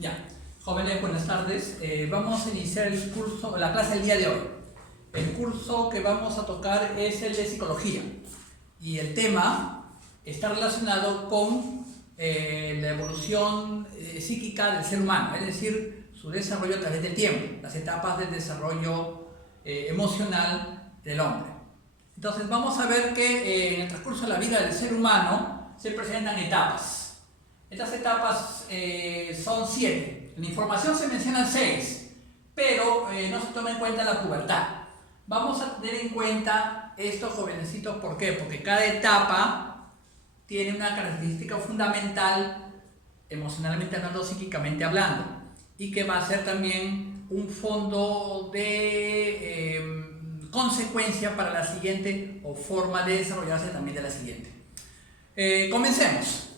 Ya, jóvenes, buenas tardes. Vamos a iniciar el curso, la clase del día de hoy. El curso que vamos a tocar es el de psicología y el tema está relacionado con la evolución psíquica del ser humano, es decir, su desarrollo a través del tiempo, las etapas del desarrollo emocional del hombre. Entonces vamos a ver que en el transcurso de la vida del ser humano se presentan etapas. Estas etapas son 7. En la información se mencionan 6, pero no se toma en cuenta la pubertad. Vamos a tener en cuenta estos jovencitos, ¿por qué? Porque cada etapa tiene una característica fundamental, emocionalmente hablando, psíquicamente hablando, y que va a ser también un fondo de consecuencia para la siguiente, o forma de desarrollarse también de la siguiente. Comencemos.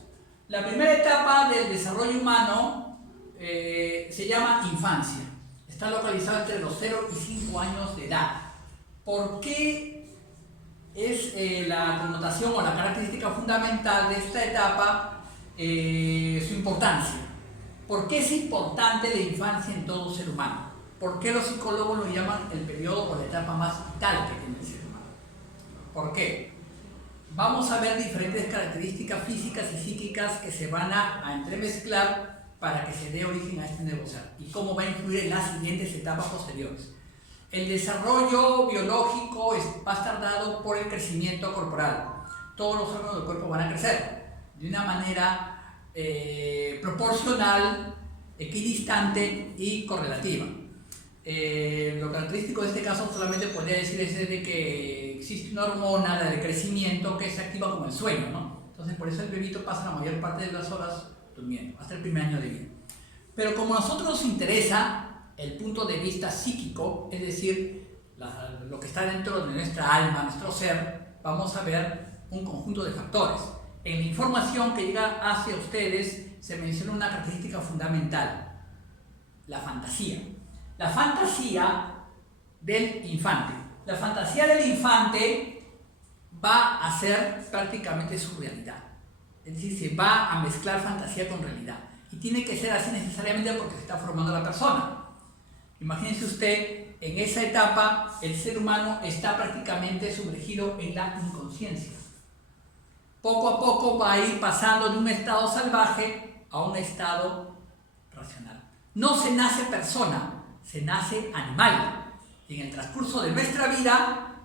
La primera etapa del desarrollo humano se llama infancia. Está localizada entre los 0 y 5 años de edad. ¿Por qué es la connotación o la característica fundamental de esta etapa su importancia? ¿Por qué es importante la infancia en todo ser humano? ¿Por qué los psicólogos lo llaman el periodo o la etapa más vital que tiene el ser humano? ¿Por qué? Vamos a ver diferentes características físicas y psíquicas que se van a entremezclar para que se dé origen a este nuevo ser y cómo va a influir en las siguientes etapas posteriores. El desarrollo biológico va a estar dado por el crecimiento corporal. Todos los órganos del cuerpo van a crecer de una manera proporcional, equidistante y correlativa. Lo característico de este caso solamente podría decir es de que existe una hormona, la de crecimiento, que se activa como el sueño, ¿no? Entonces por eso el bebito pasa la mayor parte de las horas durmiendo, hasta el primer año de vida. Pero como a nosotros nos interesa el punto de vista psíquico, es decir, lo que está dentro de nuestra alma, nuestro ser, vamos a ver un conjunto de factores. En la información que llega hacia ustedes se menciona una característica fundamental, la fantasía. La fantasía del infante. La fantasía del infante va a ser prácticamente su realidad. Es decir, se va a mezclar fantasía con realidad. Y tiene que ser así necesariamente porque se está formando la persona. Imagínense usted, en esa etapa el ser humano está prácticamente sumergido en la inconsciencia. Poco a poco va a ir pasando de un estado salvaje a un estado racional. No se nace persona, se nace animal. Y en el transcurso de nuestra vida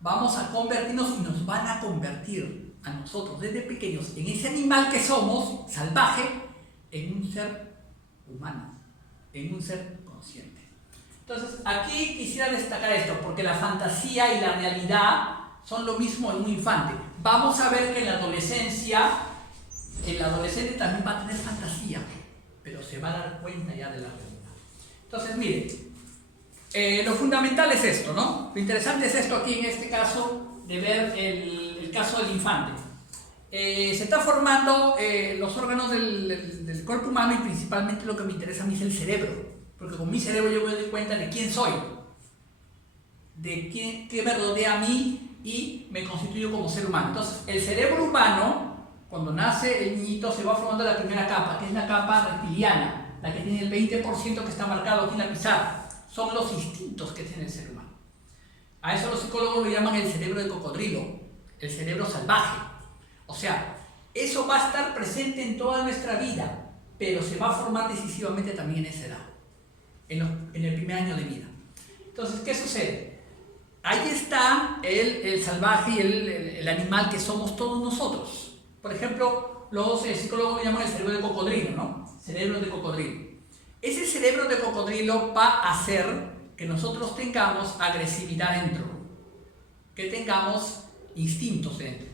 vamos a convertirnos y nos van a convertir a nosotros desde pequeños en ese animal que somos, salvaje, en un ser humano, en un ser consciente. Entonces aquí quisiera destacar esto, porque la fantasía y la realidad son lo mismo en un infante. Vamos a ver que en la adolescencia, el adolescente también va a tener fantasía, pero se va a dar cuenta ya de la realidad. Entonces, miren, lo fundamental es esto, ¿no? Lo interesante es esto aquí en este caso, de ver el caso del infante. Se está formando los órganos del cuerpo humano y principalmente lo que me interesa a mí es el cerebro, porque con mi cerebro yo me doy cuenta de quién soy, de qué me rodea a mí y me constituyo como ser humano. Entonces, el cerebro humano, cuando nace el niñito, se va formando la primera capa, que es la capa reptiliana, la que tiene el 20% que está marcado aquí en la pizarra. Son los instintos que tiene el ser humano. A eso los psicólogos lo llaman el cerebro de cocodrilo, el cerebro salvaje. O sea, eso va a estar presente en toda nuestra vida, pero se va a formar decisivamente también en esa edad, en el primer año de vida. Entonces, ¿qué sucede? Ahí está el salvaje y el animal que somos todos nosotros. Por ejemplo, los psicólogos lo llaman el cerebro de cocodrilo, ¿no? Cerebro de cocodrilo. Ese cerebro de cocodrilo va a hacer que nosotros tengamos agresividad dentro, que tengamos instintos dentro.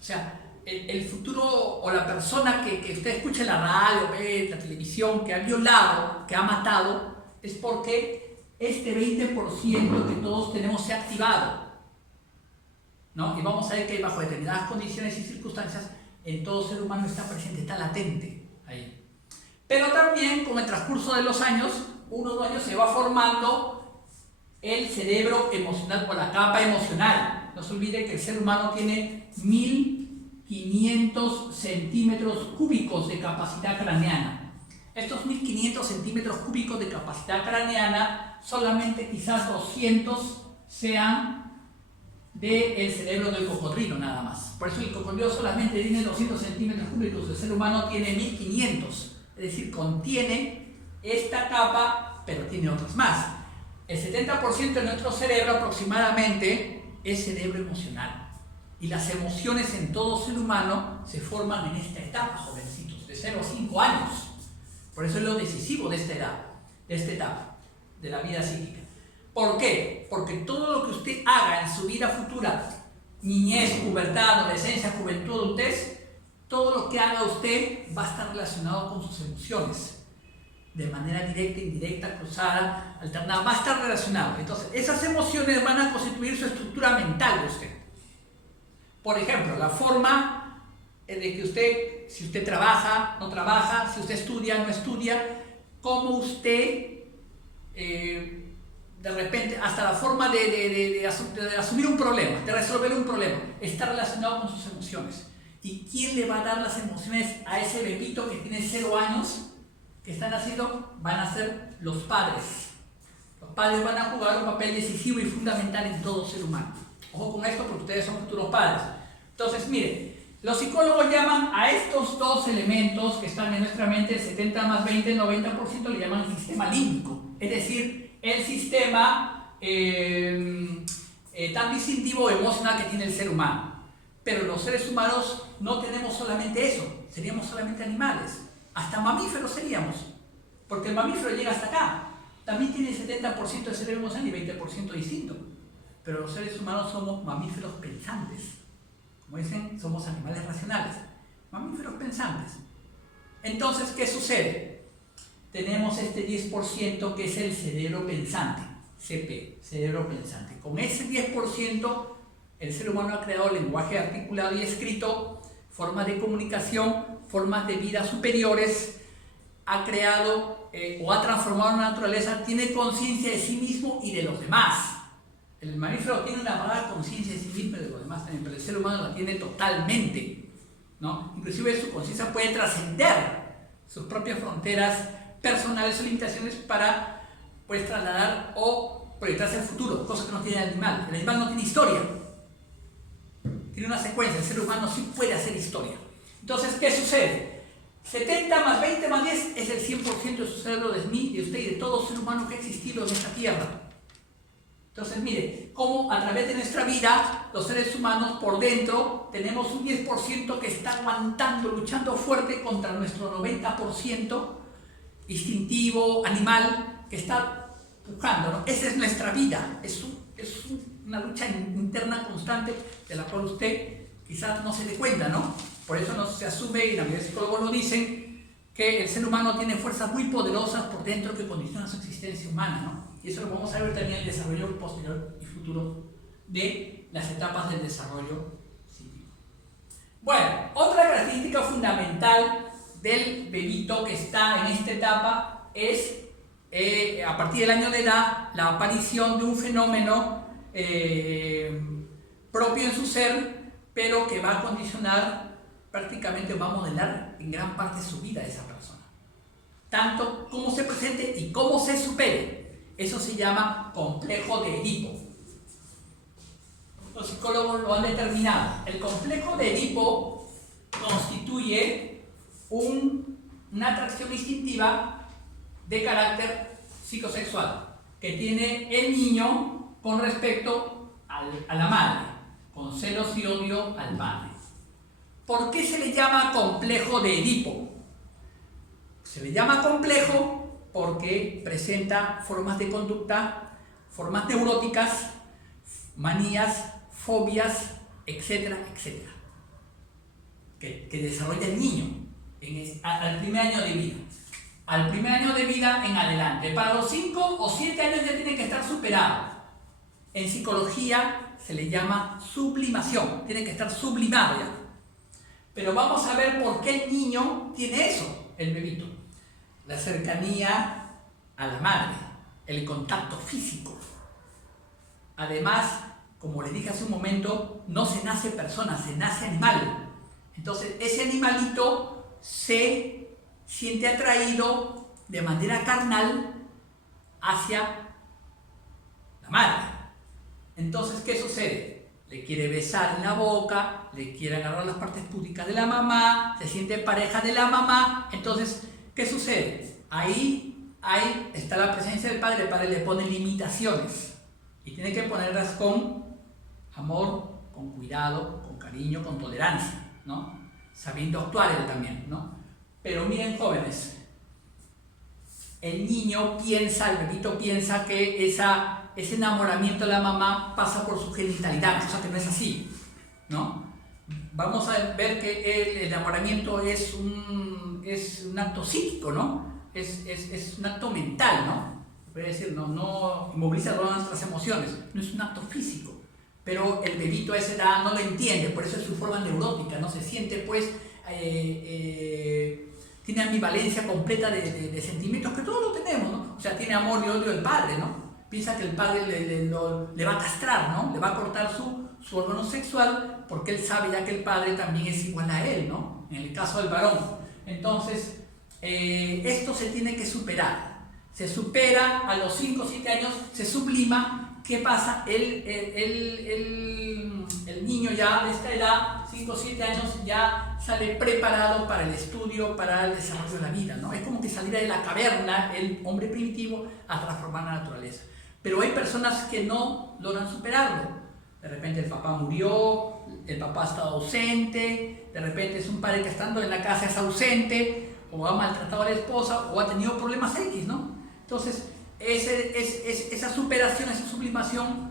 O sea, el futuro o la persona que usted escuche en la radio, ve la televisión, que ha violado, que ha matado, es porque este 20% que todos tenemos se ha activado, ¿no? Y vamos a ver que bajo determinadas condiciones y circunstancias en todo ser humano está presente, está latente ahí. Pero también con el transcurso de los años, 1 o 2 años, se va formando el cerebro emocional o la capa emocional. No se olvide que el ser humano tiene 1500 centímetros cúbicos de capacidad craneana. Estos 1500 centímetros cúbicos de capacidad craneana, solamente quizás 200 sean del cerebro del cocodrilo nada más. Por eso el cocodrilo solamente tiene 200 centímetros cúbicos, el ser humano tiene 1500, es decir, contiene esta capa, pero tiene otras más. El 70% de nuestro cerebro aproximadamente es cerebro emocional. Y las emociones en todo ser humano se forman en esta etapa, jovencitos, de 0 a 5 años. Por eso es lo decisivo de esta edad, de esta etapa, de la vida psíquica. ¿Por qué? Porque todo lo que usted haga en su vida futura, niñez, pubertad, adolescencia, juventud, adultez, todo lo que haga usted va a estar relacionado con sus emociones. De manera directa, indirecta, cruzada, alternada, va a estar relacionado. Entonces, esas emociones van a constituir su estructura mental de usted. Por ejemplo, la forma de que usted, si usted trabaja, no trabaja, si usted estudia, no estudia, cómo usted, de repente, hasta la forma de asumir un problema, de resolver un problema, está relacionado con sus emociones. ¿Y quién le va a dar las emociones a ese bebito que tiene 0 años, que está naciendo? Van a ser los padres. Los padres van a jugar un papel decisivo y fundamental en todo ser humano. Ojo con esto porque ustedes son futuros padres. Entonces, miren, los psicólogos llaman a estos dos elementos que están en nuestra mente, el 70 más 20, el 90%, le llaman el sistema límbico. Es decir, el sistema tan distintivo emocional que tiene el ser humano. Pero los seres humanos no tenemos solamente eso, seríamos solamente animales. Hasta mamíferos seríamos, porque el mamífero llega hasta acá. También tiene el 70% de cerebro emocional y 20% distinto. Pero los seres humanos somos mamíferos pensantes. Como dicen, somos animales racionales. Mamíferos pensantes. Entonces, ¿qué sucede? Tenemos este 10% que es el cerebro pensante. CP, cerebro pensante. Con ese 10%, el ser humano ha creado lenguaje articulado y escrito, formas de comunicación, formas de vida superiores, ha creado o ha transformado la naturaleza, tiene conciencia de sí mismo y de los demás. El mamífero tiene una vaga conciencia de sí mismo y de los demás también, pero el ser humano la tiene totalmente, ¿no? Inclusive su conciencia puede trascender sus propias fronteras personales o limitaciones para, pues, trasladar o proyectarse al futuro, cosa que no tiene el animal. El animal no tiene historia, tiene una secuencia. El ser humano sí puede hacer historia. Entonces, ¿qué sucede? 70 más 20 más 10 es el 100% de su cerebro, de mí, de usted y de todo ser humano que ha existido en esta tierra. Entonces, mire, cómo a través de nuestra vida, los seres humanos por dentro, tenemos un 10% que está aguantando, luchando fuerte contra nuestro 90% instintivo, animal, que está pujando, ¿no? Esa es nuestra vida, es una lucha interna constante de la cual usted quizás no se dé cuenta, ¿no? Por eso no se asume, y la mayoría de psicólogos lo dicen, que el ser humano tiene fuerzas muy poderosas por dentro que condicionan su existencia humana, ¿no? Y eso lo vamos a ver también en el desarrollo posterior y futuro de las etapas del desarrollo psíquico. Bueno, otra característica fundamental del bebito que está en esta etapa es, a partir del año de edad, la aparición de un fenómeno propio en su ser, pero que va a condicionar, prácticamente va a modelar en gran parte su vida de esa persona. Tanto cómo se presente y cómo se supere. Eso se llama complejo de Edipo. Los psicólogos lo han determinado. El complejo de Edipo constituye una atracción instintiva de carácter psicosexual que tiene el niño con respecto a la madre, con celos y odio al padre. ¿Por qué se le llama complejo de Edipo? Se le llama complejo porque presenta formas de conducta, formas neuróticas, manías, fobias, etcétera, etcétera, que desarrolla el niño al primer año de vida. Al primer año de vida en adelante. Para los 5 o 7 años ya tiene que estar superado. En psicología se le llama sublimación, tiene que estar sublimado ya. Pero vamos a ver por qué el niño tiene eso, el bebito. La cercanía a la madre, el contacto físico. Además, como le dije hace un momento, no se nace persona, se nace animal. Entonces, ese animalito se siente atraído de manera carnal hacia la madre. Entonces, ¿qué sucede? Le quiere besar en la boca, le quiere agarrar las partes públicas de la mamá, se siente pareja de la mamá. Entonces, ¿qué sucede? Ahí está la presencia del padre. El padre le pone limitaciones y tiene que ponerlas con amor, con cuidado, con cariño, con tolerancia, ¿no? Sabiendo actuar él también, ¿no? Pero miren, jóvenes, el niño piensa, el bebito piensa que ese enamoramiento de la mamá pasa por su genitalidad, cosa que no es así, ¿no? Vamos a ver que el enamoramiento es un acto psíquico, ¿no? Es un acto mental, ¿no? Puede decir, no moviliza todas nuestras emociones, no es un acto físico. Pero el bebito a esa edad no lo entiende, por eso es su forma neurótica, no se siente, pues, tiene ambivalencia completa de sentimientos que todos lo tenemos, ¿no? O sea, tiene amor y odio del padre, ¿no? Piensa que el padre le va a castrar, ¿no? Le va a cortar su órgano sexual porque él sabe ya que el padre también es igual a él, ¿no? En el caso del varón. Entonces, esto se tiene que superar. Se supera a los 5 o 7 años, se sublima. ¿Qué pasa? El niño ya de esta edad, 5 o 7 años, ya sale preparado para el estudio, para el desarrollo de la vida, ¿no? Es como que saliera de la caverna el hombre primitivo a transformar la naturaleza. Pero hay personas que no logran superarlo. De repente el papá murió, el papá ha estado ausente, de repente es un padre que estando en la casa es ausente, o ha maltratado a la esposa, o ha tenido problemas X, ¿no? Entonces, esa superación, esa sublimación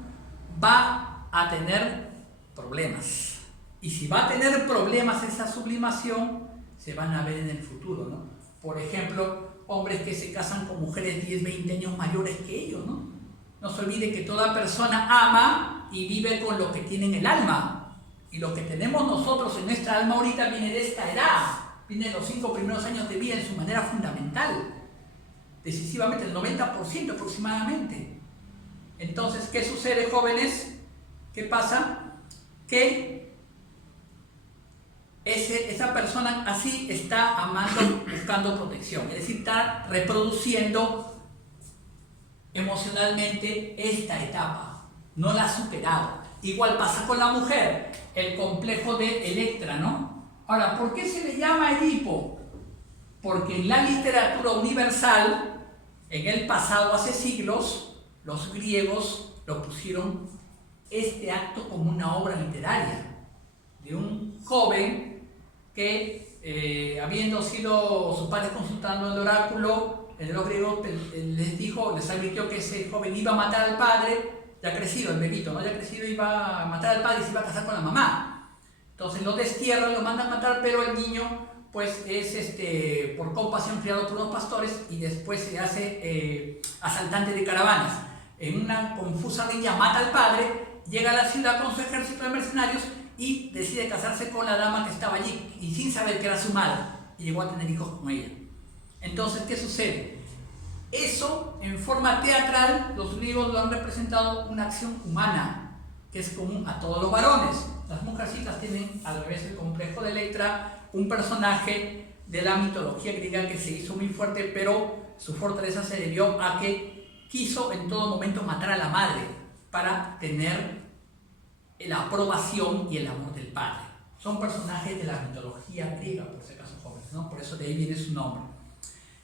va a tener problemas. Y si va a tener problemas esa sublimación, se van a ver en el futuro, ¿no? Por ejemplo, hombres que se casan con mujeres 10, 20 años mayores que ellos, ¿no? No se olvide que toda persona ama y vive con lo que tiene en el alma. Y lo que tenemos nosotros en nuestra alma ahorita viene de esta edad, viene de los 5 primeros años de vida en su manera fundamental. Decisivamente, el 90% aproximadamente. Entonces, ¿qué sucede, jóvenes? ¿Qué pasa? Que esa persona así está amando, buscando protección, es decir, está reproduciendo emocionalmente esta etapa, no la ha superado. Igual pasa con la mujer, el complejo de Electra, ¿no? Ahora, ¿por qué se le llama Edipo? Porque en la literatura universal, en el pasado, hace siglos, los griegos lo pusieron este acto como una obra literaria de un joven que, habiendo sido sus padres consultando el oráculo, el griego les advirtió que ese joven iba a matar al padre, ya crecido, el bebito, ¿no? Ya crecido, iba a matar al padre y se iba a casar con la mamá. Entonces lo destierran, lo mandan a matar, pero el niño pues es por compasión criado por unos pastores y después se hace asaltante de caravanas. En una confusa riña mata al padre, llega a la ciudad con su ejército de mercenarios y decide casarse con la dama que estaba allí y sin saber que era su madre, y llegó a tener hijos con ella. Entonces, ¿qué sucede? Eso, en forma teatral, los griegos lo han representado una acción humana que es común a todos los varones. Las mujercitas tienen, al revés del complejo de Electra, un personaje de la mitología griega que se hizo muy fuerte, pero su fortaleza se debió a que quiso en todo momento matar a la madre para tener la aprobación y el amor del padre. Son personajes de la mitología griega, por si acaso, jóvenes, ¿no? Por eso de ahí viene su nombre.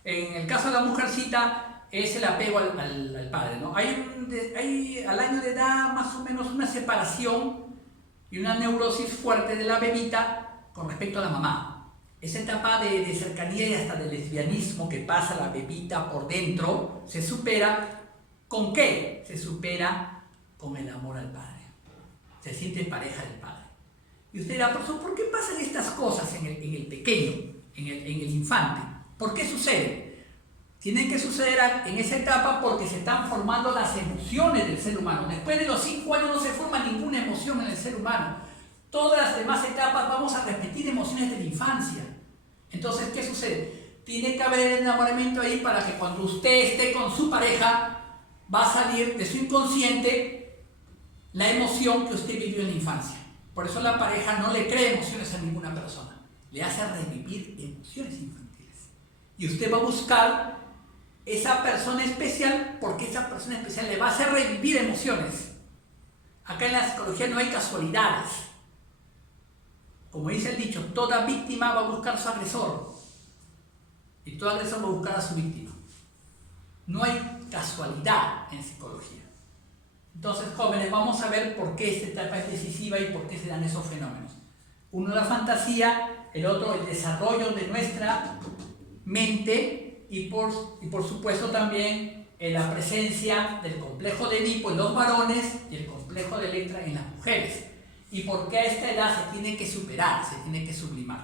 En el caso de la mujercita es el apego al padre, ¿no? Hay al año de edad más o menos una separación y una neurosis fuerte de la bebita con respecto a la mamá. Esa etapa de cercanía y hasta de lesbianismo que pasa la bebita por dentro se supera. ¿Con qué? Se supera con el amor al padre. Se siente pareja del padre. Y usted dirá, profesor, ¿por qué pasan estas cosas en el pequeño, en el infante? ¿Por qué sucede? Tienen que suceder en esa etapa porque se están formando las emociones del ser humano. Después de los 5 años no se forma ninguna emoción en el ser humano. Todas las demás etapas vamos a repetir emociones de la infancia. Entonces, ¿qué sucede? Tiene que haber el enamoramiento ahí para que cuando usted esté con su pareja, va a salir de su inconsciente la emoción que usted vivió en la infancia. Por eso la pareja no le crea emociones a ninguna persona. Le hace revivir emociones infantiles. Y usted va a buscar esa persona especial porque esa persona especial le va a hacer revivir emociones. Acá en la psicología no hay casualidades. Como dice el dicho, toda víctima va a buscar a su agresor y todo agresor va a buscar a su víctima. No hay casualidad en psicología. Entonces, jóvenes, vamos a ver por qué esta etapa es decisiva y por qué se dan esos fenómenos. Uno, la fantasía, el otro, el desarrollo de nuestra mente y por supuesto también la presencia del complejo de Edipo en los varones y el complejo de Electra en las mujeres. Y por qué a esta edad se tiene que superar, se tiene que sublimar.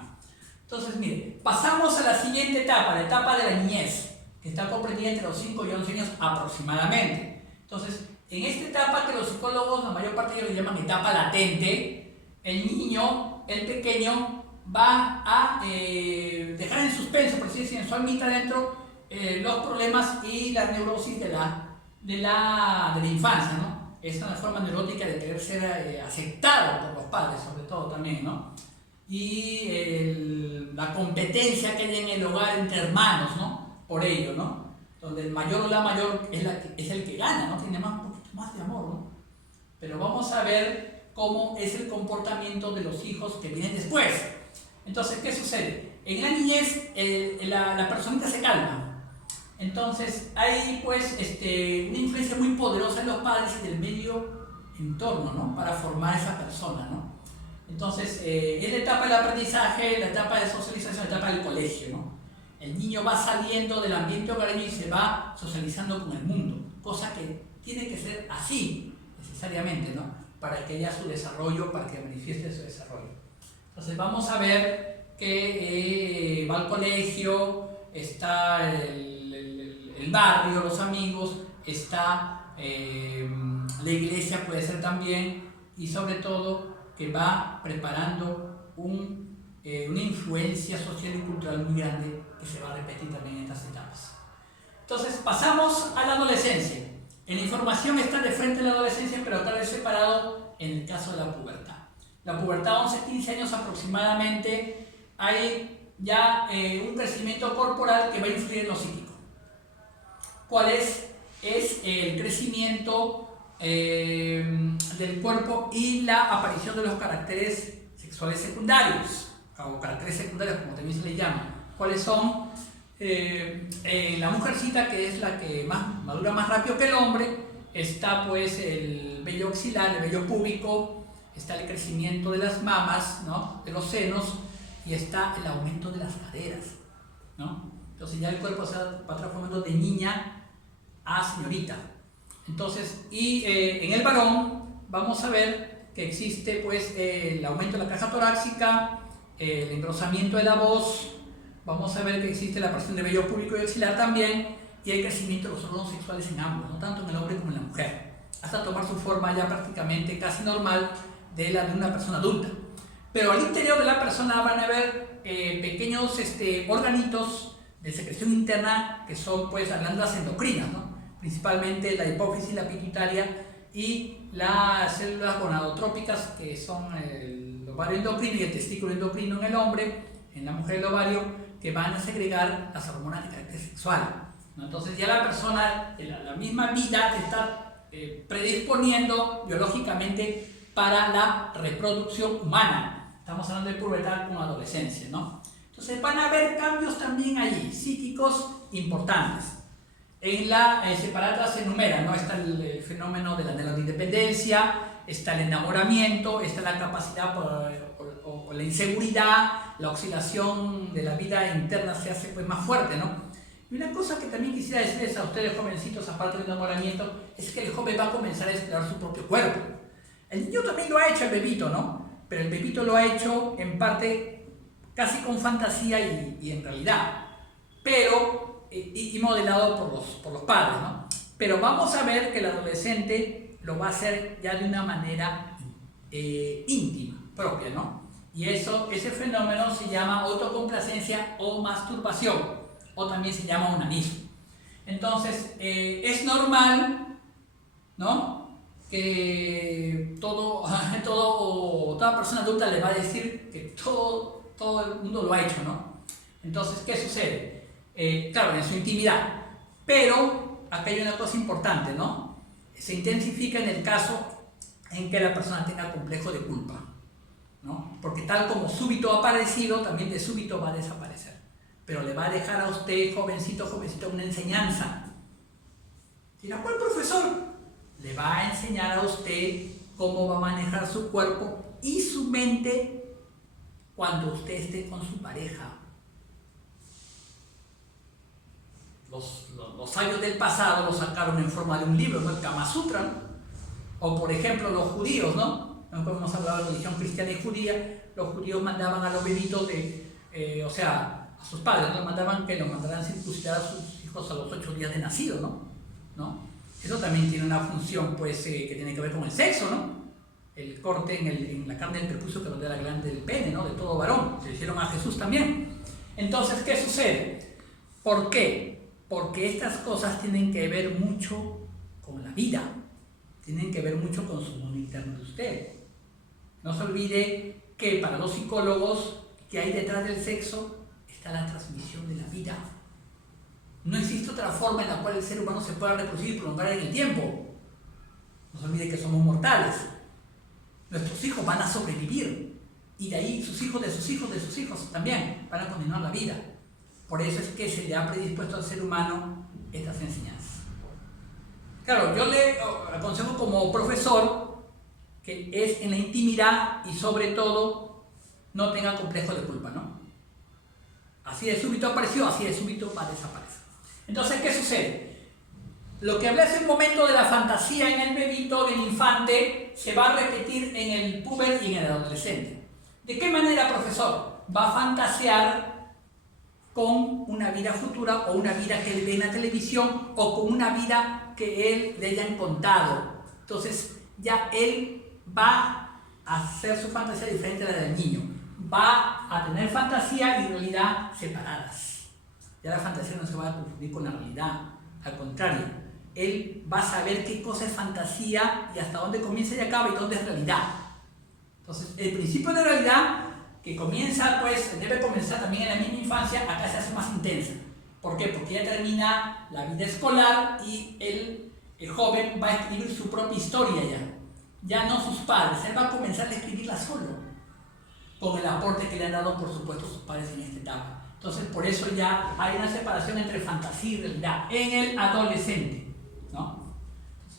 Entonces, miren, pasamos a la siguiente etapa, la etapa de la niñez, que está comprendida entre los 5 y 11 años aproximadamente. Entonces, en esta etapa que los psicólogos, la mayor parte de ellos le llaman etapa latente, el niño, el pequeño, va a dejar en suspenso, por así decirlo, en su almita adentro, los problemas y la neurosis de la infancia, ¿no? Es una forma neurótica de querer ser aceptado por los padres, sobre todo también, ¿no? Y la competencia que hay en el hogar entre hermanos, ¿no? Por ello, ¿no? Donde el mayor o la mayor es el que gana, ¿no? Tiene un poquito más de amor, ¿no? Pero vamos a ver cómo es el comportamiento de los hijos que vienen después. Entonces, ¿qué sucede? En la niñez, la personita se calma. Entonces, hay pues una influencia muy poderosa en los padres y del medio entorno, ¿no? Para formar a esa persona, ¿no? Entonces, es la etapa del aprendizaje, la etapa de socialización, la etapa del colegio, ¿no? El niño va saliendo del ambiente hogareño y se va socializando con el mundo, cosa que tiene que ser así, necesariamente, ¿no? Para que haya su desarrollo, para que manifieste su desarrollo. Entonces, vamos a ver que va al colegio, está el barrio, los amigos, está la iglesia, puede ser también, y sobre todo que va preparando una influencia social y cultural muy grande que se va a repetir también en estas etapas. Entonces pasamos a la adolescencia. En la información está de frente a la adolescencia, pero tal vez separado en el caso de la pubertad. La pubertad, 11-15 años aproximadamente, hay ya un crecimiento corporal que va a influir en lo psíquico. ¿Cuál es? Es el crecimiento del cuerpo y la aparición de los caracteres sexuales secundarios, o caracteres secundarios como también se le llama. ¿Cuáles son? La mujercita, que es la que madura más rápido que el hombre, está pues el vello axilar, el vello púbico, está el crecimiento de las mamas, ¿no? De los senos, y está el aumento de las caderas, ¿no? Entonces ya el cuerpo se va transformando de niña a señorita. Entonces, en el varón vamos a ver que existe pues el aumento de la caja torácica, el engrosamiento de la voz, vamos a ver que existe la aparición de vello púbico y axilar también, y el crecimiento de los órganos sexuales en ambos, no tanto en el hombre como en la mujer, hasta tomar su forma ya prácticamente casi normal de la de una persona adulta. Pero al interior de la persona van a haber pequeños organitos de secreción interna que son pues las glándulas endocrinas, ¿no? Principalmente la hipófisis, la pituitaria y las células gonadotrópicas, que son el ovario endocrino y el testículo endocrino en el hombre, en la mujer el ovario, que van a segregar las hormonas de carácter sexual, ¿no? Entonces ya la persona, la misma vida te está predisponiendo biológicamente para la reproducción humana. Estamos hablando de pubertad con adolescencia, ¿no? Entonces van a haber cambios también allí, psíquicos importantes. En la separata se enumeran, ¿no? Está el fenómeno de la independencia, está el enamoramiento, está la capacidad o la inseguridad, la oscilación de la vida interna se hace pues más fuerte, ¿no? Y una cosa que también quisiera decirles a ustedes jovencitos, aparte del enamoramiento, es que el joven va a comenzar a explorar su propio cuerpo. El niño también lo ha hecho, el bebito, ¿no? Pero el bebito lo ha hecho en parte casi con fantasía y en realidad, pero y modelado por los padres, ¿no? Pero vamos a ver que el adolescente lo va a hacer ya de una manera íntima, propia, ¿no? Y ese fenómeno se llama autocomplacencia o masturbación, o también se llama onanismo. Entonces, es normal, ¿no? Que toda persona adulta le va a decir que todo el mundo lo ha hecho, ¿no? Entonces, ¿qué sucede? claro, en su intimidad. Pero acá hay una cosa importante, ¿no? Se intensifica en el caso en que la persona tenga complejo de culpa, ¿no? Porque tal como súbito ha aparecido, también de súbito va a desaparecer. Pero le va a dejar a usted, jovencito, jovencita, una enseñanza. Dirá, ¿cuál profesor? Le va a enseñar a usted cómo va a manejar su cuerpo y su mente cuando usted esté con su pareja. Los sabios del pasado lo sacaron en forma de un libro, ¿no? El Kama Sutra, ¿no? O por ejemplo los judíos, ¿no? Hemos hablado de la religión cristiana y judía. Los judíos mandaban a los bebitos o sea, a sus padres, ¿no? Mandaban que los mandaran circuncidar a sus hijos a los 8 días de nacido, ¿no? Eso también tiene una función, pues, que tiene que ver con el sexo, ¿no? El corte en la carne del prepucio que rodea la glande del pene, ¿no? De todo varón. Se lo hicieron a Jesús también. Entonces, ¿qué sucede? ¿Por qué? Porque estas cosas tienen que ver mucho con la vida, tienen que ver mucho con su mundo interno de usted. No se olvide que para los psicólogos, que hay detrás del sexo está la transmisión de la vida. No existe otra forma en la cual el ser humano se pueda reproducir y prolongar en el tiempo. No se olvide que somos mortales. Nuestros hijos van a sobrevivir y de ahí sus hijos de sus hijos de sus hijos también van a continuar la vida. Por eso es que se le ha predispuesto al ser humano estas enseñanzas. Claro, yo le aconsejo como profesor que es en la intimidad y sobre todo no tenga complejo de culpa, ¿no? Así de súbito apareció, así de súbito va a desaparecer. Entonces, ¿qué sucede? Lo que hablé hace un momento de la fantasía en el bebito, del infante, se va a repetir en el puber y en el adolescente. ¿De qué manera, profesor? Va a fantasear con una vida futura o una vida que él ve en la televisión o con una vida que él le hayan contado. Entonces ya él va a hacer su fantasía diferente a la del niño. Va a tener fantasía y realidad separadas. Ya la fantasía no se va a confundir con la realidad. Al contrario, él va a saber qué cosa es fantasía y hasta dónde comienza y acaba y dónde es realidad. Entonces el principio de realidad que comienza, pues, debe comenzar también en la misma infancia, acá se hace más intensa. ¿Por qué? Porque ya termina la vida escolar y el joven va a escribir su propia historia ya no sus padres, él va a comenzar a escribirla solo, con el aporte que le han dado, por supuesto, sus padres en esta etapa. Entonces, por eso ya hay una separación entre fantasía y realidad en el adolescente, ¿no?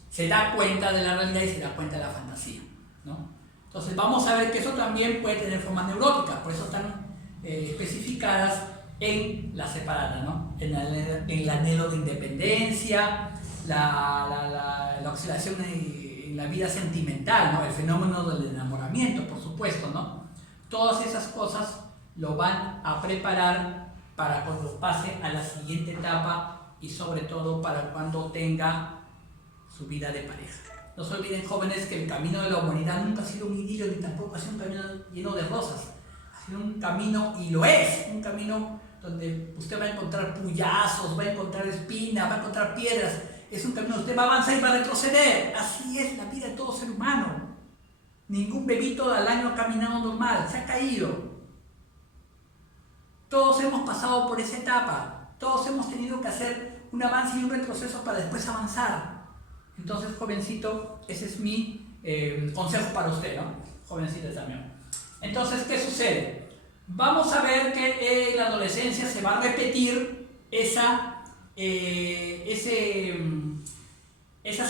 Se da cuenta de la realidad y se da cuenta de la fantasía, ¿no? Entonces vamos a ver que eso también puede tener formas neuróticas, por eso están especificadas en la separada, ¿no? En el anhelo de independencia, la oscilación en la vida sentimental, ¿no? El fenómeno del enamoramiento, por supuesto, ¿no? Todas esas cosas lo van a preparar para cuando pase a la siguiente etapa y sobre todo para cuando tenga su vida de pareja. No se olviden, jóvenes, que el camino de la humanidad nunca ha sido un idilio ni tampoco ha sido un camino lleno de rosas. Ha sido un camino, y lo es, un camino donde usted va a encontrar puyazos, va a encontrar espinas, va a encontrar piedras. Es un camino donde usted va a avanzar y va a retroceder. Así es la vida de todo ser humano. Ningún bebito al año ha caminado normal, se ha caído. Todos hemos pasado por esa etapa. Todos hemos tenido que hacer un avance y un retroceso para después avanzar. Entonces, jovencito, ese es mi consejo para usted, ¿no? Jovencita también. Entonces, ¿qué sucede? Vamos a ver que en la adolescencia se va a repetir esas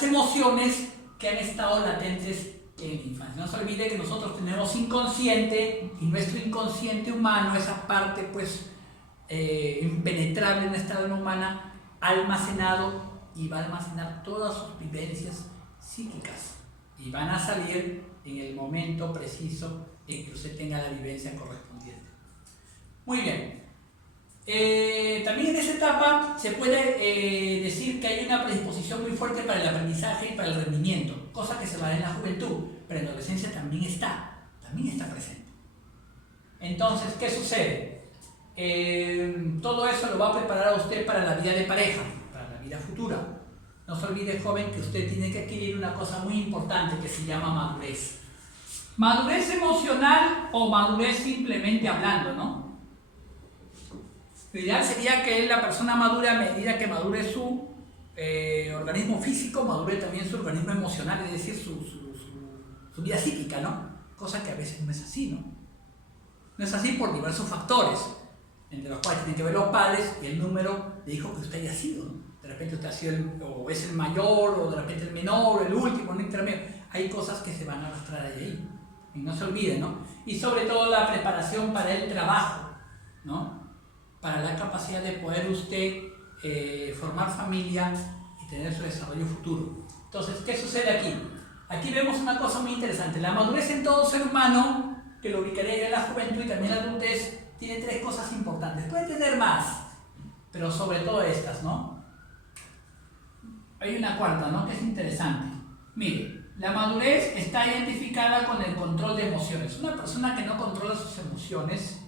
emociones que han estado latentes en la infancia. No se olvide que nosotros tenemos inconsciente y nuestro inconsciente humano, esa parte pues impenetrable en nuestra alma humana, almacenado y va a almacenar todas sus vivencias psíquicas y van a salir en el momento preciso en que usted tenga la vivencia correspondiente. Muy bien. También en esa etapa se puede decir que hay una predisposición muy fuerte para el aprendizaje y para el rendimiento, cosa que se va a dar en la juventud, pero en la adolescencia también está presente. Entonces, ¿qué sucede? Todo eso lo va a preparar a usted para la vida de pareja, para la vida futura. No se olvide, joven, que usted tiene que adquirir una cosa muy importante que se llama madurez. Madurez emocional o madurez simplemente hablando, ¿no? Lo ideal sería que la persona madure a medida que madure su organismo físico, madure también su organismo emocional, es decir, su vida psíquica, ¿no? Cosa que a veces no es así, ¿no? No es así por diversos factores, entre los cuales tienen que ver los padres y el número de hijos que usted haya sido, ¿no? De repente usted ha sido o es el mayor, o de repente el menor, el último, el intermedio. Hay cosas que se van a arrastrar de ahí. Y no se olviden, ¿no? Y sobre todo la preparación para el trabajo, ¿no? Para la capacidad de poder usted formar familia y tener su desarrollo futuro. Entonces, ¿qué sucede aquí? Aquí vemos una cosa muy interesante. La madurez en todo ser humano, que lo ubicaría en la juventud y también la adultez, tiene tres cosas importantes. Puede tener más, pero sobre todo estas, ¿no? Hay una cuarta, ¿no? Que es interesante. Mire, la madurez está identificada con el control de emociones. Una persona que no controla sus emociones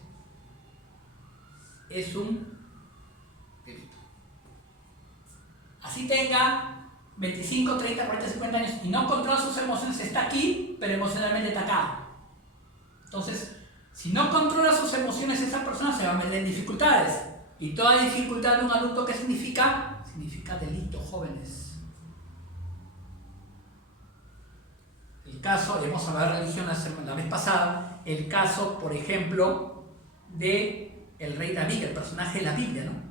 es un bebito. Así tenga 25, 30, 40, 50 años y no controla sus emociones, está aquí, pero emocionalmente está acá. Entonces, si no controla sus emociones, esa persona se va a meter en dificultades. Y toda dificultad de un adulto, ¿qué significa? Significa delito, jóvenes. El caso, hemos hablado de religión la vez pasada, el caso, por ejemplo, de el rey David, el personaje de la Biblia, ¿no?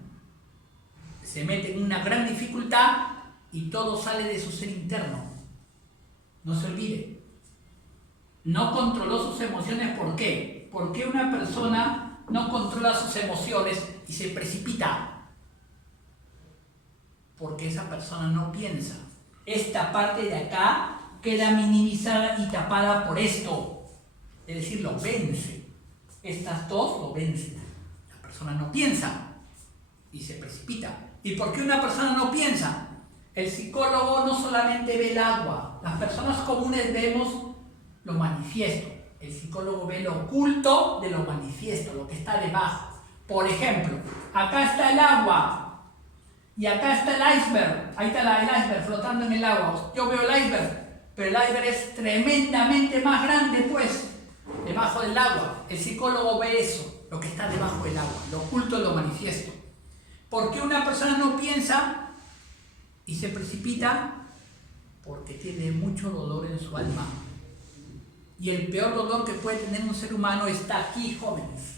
Se mete en una gran dificultad y todo sale de su ser interno. No se olvide. No controló sus emociones, ¿por qué? Porque una persona no controla sus emociones y se precipita. Porque esa persona no piensa. Esta parte de acá queda minimizada y tapada por esto. Es decir, lo vence. Estas dos lo vencen. La persona no piensa y se precipita. ¿Y por qué una persona no piensa? El psicólogo no solamente ve el agua. Las personas comunes vemos lo manifiesto. El psicólogo ve lo oculto de lo manifiesto, lo que está debajo. Por ejemplo, acá está el agua y acá está el iceberg. Ahí está el iceberg flotando en el agua. Yo veo el iceberg, pero el iceberg es tremendamente más grande, pues, debajo del agua. El psicólogo ve eso, lo que está debajo del agua, lo oculto de lo manifiesto. ¿Por qué una persona no piensa y se precipita? Porque tiene mucho dolor en su alma. Y el peor dolor que puede tener un ser humano está aquí, jóvenes.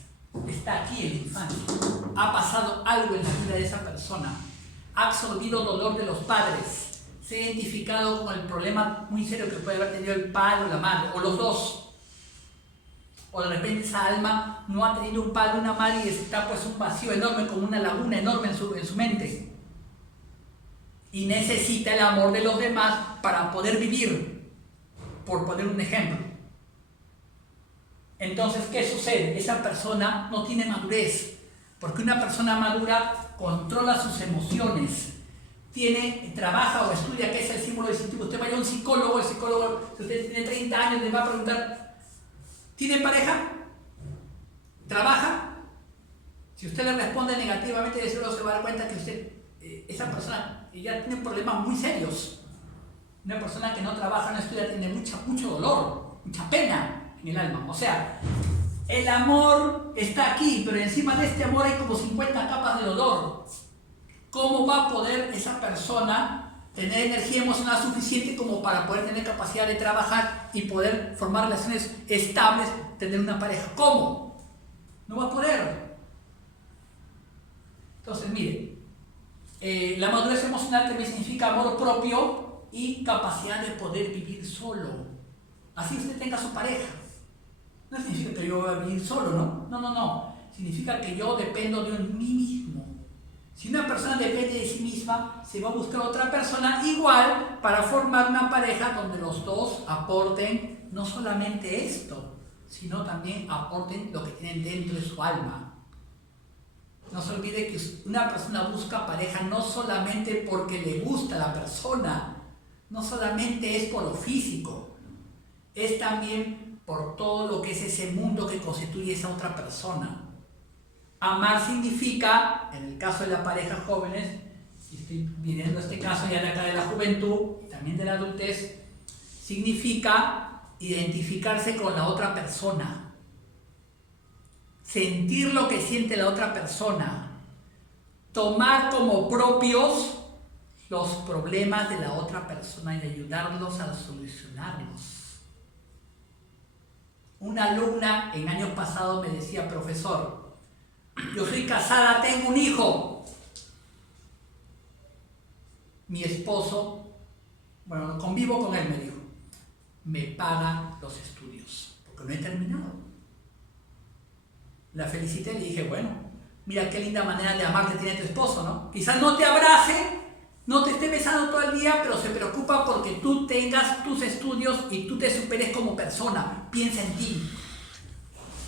Está aquí en la infancia. Ha pasado algo en la vida de esa persona. Ha absorbido dolor de los padres. Se ha identificado con el problema muy serio que puede haber tenido el padre o la madre, o los dos. O de repente esa alma no ha tenido un padre o una madre y está pues un vacío enorme, como una laguna enorme en su mente. Y necesita el amor de los demás para poder vivir, por poner un ejemplo. Entonces, ¿qué sucede? Esa persona no tiene madurez, porque una persona madura controla sus emociones, trabaja o estudia, que es el símbolo distintivo. Usted vaya a un psicólogo, el psicólogo, si usted tiene 30 años, le va a preguntar, ¿tiene pareja? ¿Trabaja? Si usted le responde negativamente, de seguro se va a dar cuenta que esa persona ya tiene problemas muy serios. Una persona que no trabaja, no estudia, tiene mucho dolor, mucha pena en el alma. O sea, el amor está aquí, pero encima de este amor hay como 50 capas de dolor. ¿Cómo va a poder esa persona tener energía emocional suficiente como para poder tener capacidad de trabajar y poder formar relaciones estables, tener una pareja? ¿Cómo? No va a poder. Entonces, mire, la madurez emocional también significa amor propio y capacidad de poder vivir solo. Así usted tenga su pareja. No significa que yo voy a vivir solo, ¿no? No. Significa que yo dependo de mí mismo. Si una persona depende de sí misma, se va a buscar otra persona igual para formar una pareja donde los dos aporten no solamente esto, sino también aporten lo que tienen dentro de su alma. No se olvide que una persona busca pareja no solamente porque le gusta a la persona, no solamente es por lo físico, es también por todo lo que es ese mundo que constituye esa otra persona. Amar significa, en el caso de la pareja jóvenes, y estoy viendo este caso ya de acá de la juventud y también de la adultez, significa identificarse con la otra persona, sentir lo que siente la otra persona, tomar como propios los problemas de la otra persona y ayudarlos a solucionarlos. Una alumna en años pasados me decía: profesor, yo soy casada, tengo un hijo. Mi esposo, bueno, convivo con él, me dijo, me paga los estudios, porque no he terminado. La felicité y le dije: bueno, mira qué linda manera de amarte tiene tu esposo, ¿no? Quizás no te abrace, no te esté besando todo el día, pero se preocupa porque tú tengas tus estudios y tú te superes como persona, piensa en ti.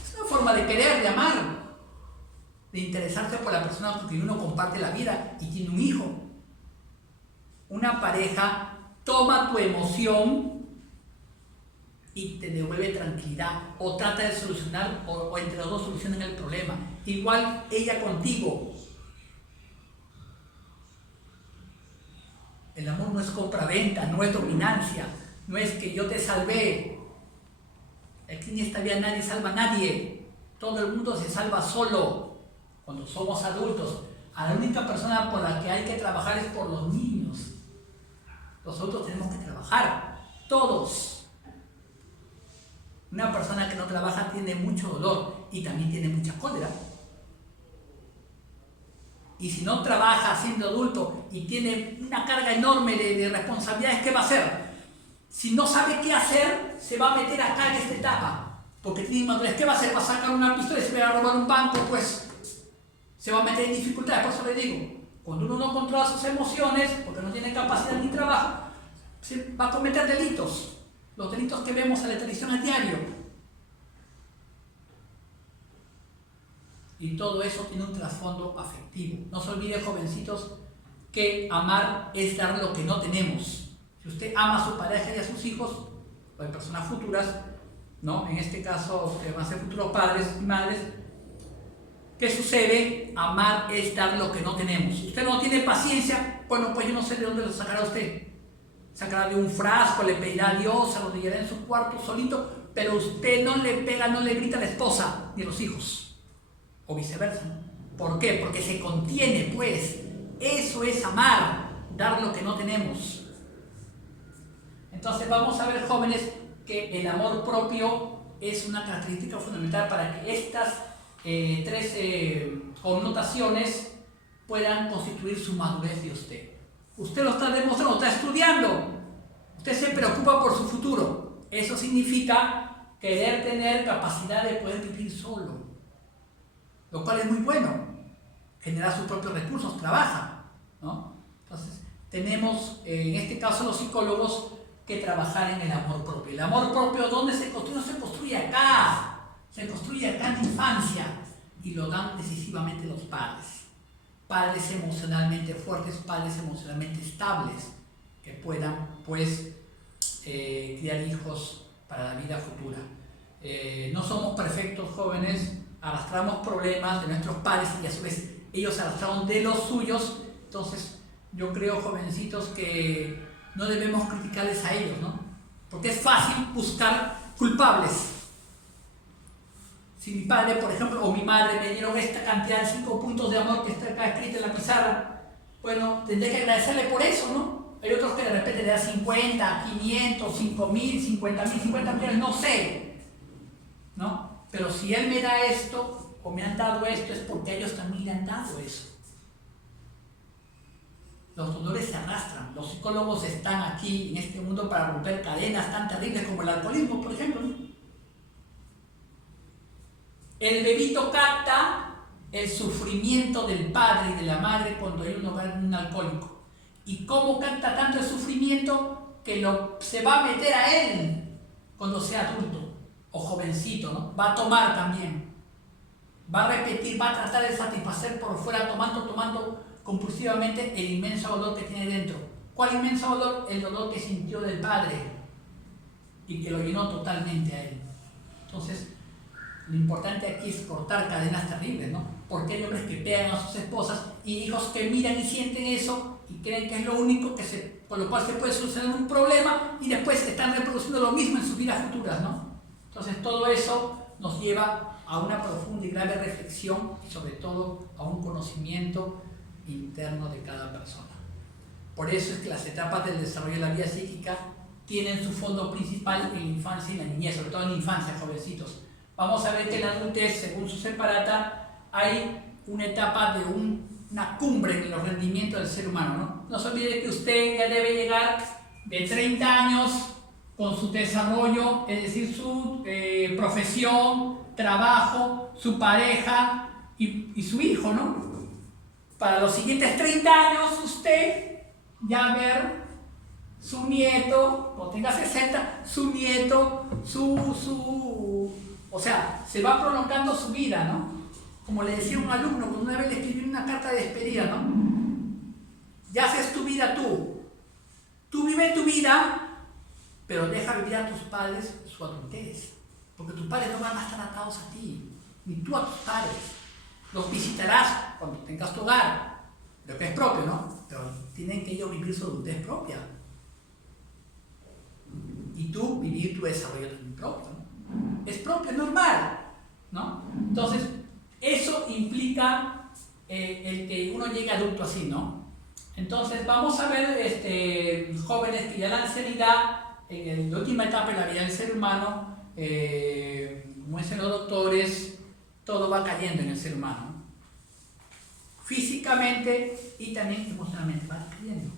Es una forma de querer, de amar, de interesarse por la persona con quien uno comparte la vida y tiene un hijo. Una pareja toma tu emoción y te devuelve tranquilidad, o trata de solucionar, o entre los dos solucionan el problema. Igual ella contigo. El amor no es compra-venta, no es dominancia, no es que yo te salvé. Aquí en esta vida nadie salva a nadie, todo el mundo se salva solo. Cuando somos adultos, a la única persona por la que hay que trabajar es por los niños. Los adultos tenemos que trabajar, todos. Una persona que no trabaja tiene mucho dolor y también tiene mucha cólera. Y si no trabaja siendo adulto y tiene una carga enorme de responsabilidades, ¿qué va a hacer? Si no sabe qué hacer, se va a meter acá en esta etapa. Porque tiene madurez. ¿Qué va a hacer? Va a sacar una pistola y se va a robar un banco, pues se va a meter en dificultades. Por eso le digo, cuando uno no controla sus emociones, porque no tiene capacidad ni trabajo, se va a cometer delitos. Los delitos que vemos en la televisión a diario. Y todo eso tiene un trasfondo afectivo. No se olviden, jovencitos, que amar es dar lo que no tenemos. Si usted ama a su pareja y a sus hijos, o a personas futuras, ¿no? En este caso, que van a ser futuros padres y madres, ¿qué sucede? Amar es dar lo que no tenemos. Si usted no tiene paciencia, bueno, pues yo no sé de dónde lo sacará usted. Sacará de un frasco, le pedirá a Dios, se arrodillará en su cuarto solito, pero usted no le pega, no le grita a la esposa ni a los hijos, o viceversa. ¿Por qué? Porque se contiene, pues. Eso es amar, dar lo que no tenemos. Entonces vamos a ver, jóvenes, que el amor propio es una característica fundamental para que estas tres connotaciones puedan constituir su madurez de usted. Usted lo está demostrando, está estudiando. Usted se preocupa por su futuro. Eso significa querer tener capacidad de poder vivir solo. Lo cual es muy bueno. Genera sus propios recursos, trabaja, ¿no? Entonces, tenemos, en este caso los psicólogos, que trabajar en el amor propio. El amor propio, ¿dónde se construye? No se construye acá. Se construye acá en la infancia. Y lo dan decisivamente los padres. Padres emocionalmente fuertes, padres emocionalmente estables, que puedan, pues, criar hijos para la vida futura. No somos perfectos, jóvenes, arrastramos problemas de nuestros padres y a su vez ellos arrastraron de los suyos. Entonces, yo creo, jovencitos, que no debemos criticarles a ellos, ¿no? Porque es fácil buscar culpables. Si mi padre, por ejemplo, o mi madre me dieron esta cantidad de 5 puntos de amor que está acá escrita en la pizarra, bueno, tendré que agradecerle por eso, ¿no? Hay otros que de repente le dan 50, 500, 5.000, 50.000, 50 millones, no sé, ¿no? Pero si él me da esto, o me han dado esto, es porque ellos también le han dado eso. Los dolores se arrastran. Los psicólogos están aquí en este mundo para romper cadenas tan terribles como el alcoholismo, por ejemplo, ¿no? El bebito capta el sufrimiento del padre y de la madre cuando hay un alcohólico. Y cómo capta tanto el sufrimiento que se va a meter a él cuando sea adulto o jovencito, ¿no? Va a tomar también. Va a repetir, va a tratar de satisfacer por fuera, tomando compulsivamente el inmenso dolor que tiene dentro. ¿Cuál inmenso dolor? El dolor que sintió del padre y que lo llenó totalmente a él. Entonces, lo importante aquí es cortar cadenas terribles, ¿no? Porque hay hombres que pegan a sus esposas y hijos que miran y sienten eso y creen que es lo único con lo cual se puede solucionar un problema y después están reproduciendo lo mismo en sus vidas futuras, ¿no? Entonces todo eso nos lleva a una profunda y grave reflexión y sobre todo a un conocimiento interno de cada persona. Por eso es que las etapas del desarrollo de la vida psíquica tienen su fondo principal en la infancia y la niñez, sobre todo en la infancia, jovencitos. Vamos a ver que en la adultez, según su separata, hay una etapa de una cumbre en los rendimientos del ser humano, ¿no? No se olvide que usted ya debe llegar de 30 años con su desarrollo, es decir, su profesión, trabajo, su pareja y su hijo, ¿no? Para los siguientes 30 años usted ya ver su nieto, cuando tenga 60, su nieto, o sea, se va prolongando su vida, ¿no? Como le decía un alumno, cuando una vez le escribí una carta de despedida, ¿no? Ya haces tu vida tú. Tú vive tu vida, pero deja vivir a tus padres su adultez. Porque tus padres no van a estar atados a ti, ni tú a tus padres. Los visitarás cuando tengas tu hogar, lo que es propio, ¿no? Pero tienen que ellos vivir su adultez propia. Y tú vivir tu desarrollo también propio, ¿no? Es propio, es normal, ¿no? Entonces, eso implica el que uno llegue adulto así, ¿no? Entonces, vamos a ver jóvenes que ya la ancianidad, en la última etapa de la vida del ser humano, como dicen los doctores, todo va cayendo en el ser humano, ¿no? Físicamente y también emocionalmente va cayendo.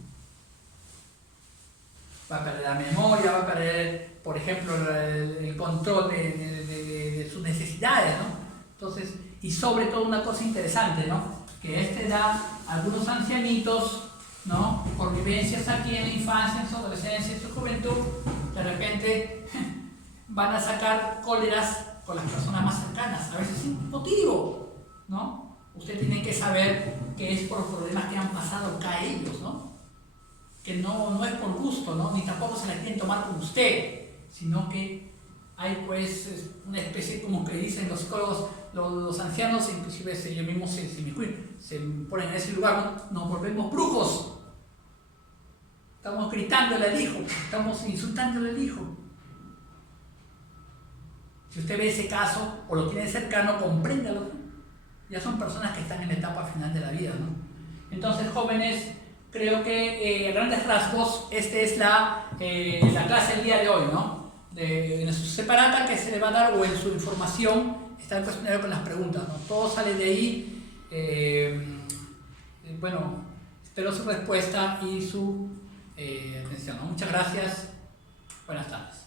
Va a perder la memoria, va a perder, por ejemplo, el control de sus necesidades, ¿no? Entonces, y sobre todo una cosa interesante, ¿no? Que a esta edad, algunos ancianitos, ¿no? Por vivencias aquí en la infancia, en su adolescencia, en su juventud, de repente van a sacar cóleras con las personas más cercanas, a veces sin motivo, ¿no? Usted tiene que saber que es por problemas que han pasado acá ellos, ¿no? Que no es por gusto, ¿no? Ni tampoco se la quieren tomar con usted, sino que hay pues una especie, como que dicen los psicólogos, los ancianos, inclusive ellos mismos se ponen en ese lugar, nos volvemos brujos. Estamos gritándole al hijo, estamos insultándole al hijo. Si usted ve ese caso o lo tiene cercano, compréndalo. Ya son personas que están en la etapa final de la vida, ¿no? Entonces, jóvenes, creo que a grandes rasgos, esta es la clase del día de hoy, ¿no? En su separata que se le va a dar o en su información está el cuestionario con las preguntas, ¿no? Todo sale de ahí. Bueno, espero su respuesta y su atención, ¿no? Muchas gracias. Buenas tardes.